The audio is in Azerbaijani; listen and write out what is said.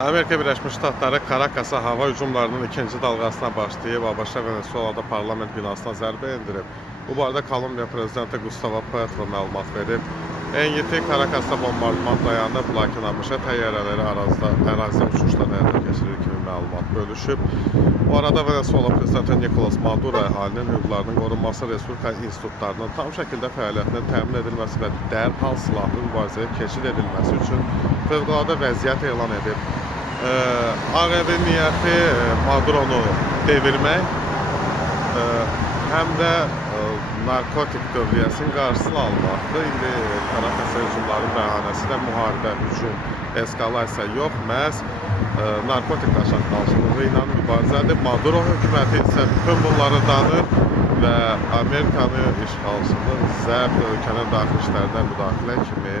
Amerika Birləşmiş Ştatları Karakasa hava hücumlarının ikinci dalgasına başlayıb, ABŞ Venezuelada parlament binasına zərbə endirib. Bu barədə Kolumbiya prezidenti Gustavo Petro məlumat verib. NYT Karakasda bombardman dayanıb, lakin ABŞ təyyarələri ərazidə uçuşlar həyata keçirir kimi məlumat bölüşüb. Bu arada Venezuela prezidenti Nicolas Maduro əhalinin hüquqlarının qorunması Respublika institutlarının tam şəkildə fəaliyyətinin təmin edilməsi və dərhal silahlı mübarizəyə keçid edilməsi üçün fövqəladə vəziyyət elan edib. AQP niyyəti Maduronu devirmək, həm də narkotik dövriyyəsinin qarşısını almaqdır. İndi Karakasa hücumları bəhanəsi də müharibə, hücum, eskalasiya yox, məhz narkotik qaçaqmalçılığı ilə mübarizədir. Maduro hökuməti isə bütün bunları danır və Amerikanı işğalçılıq, zərb ölkənin daxili işlərinə müdaxilə kimi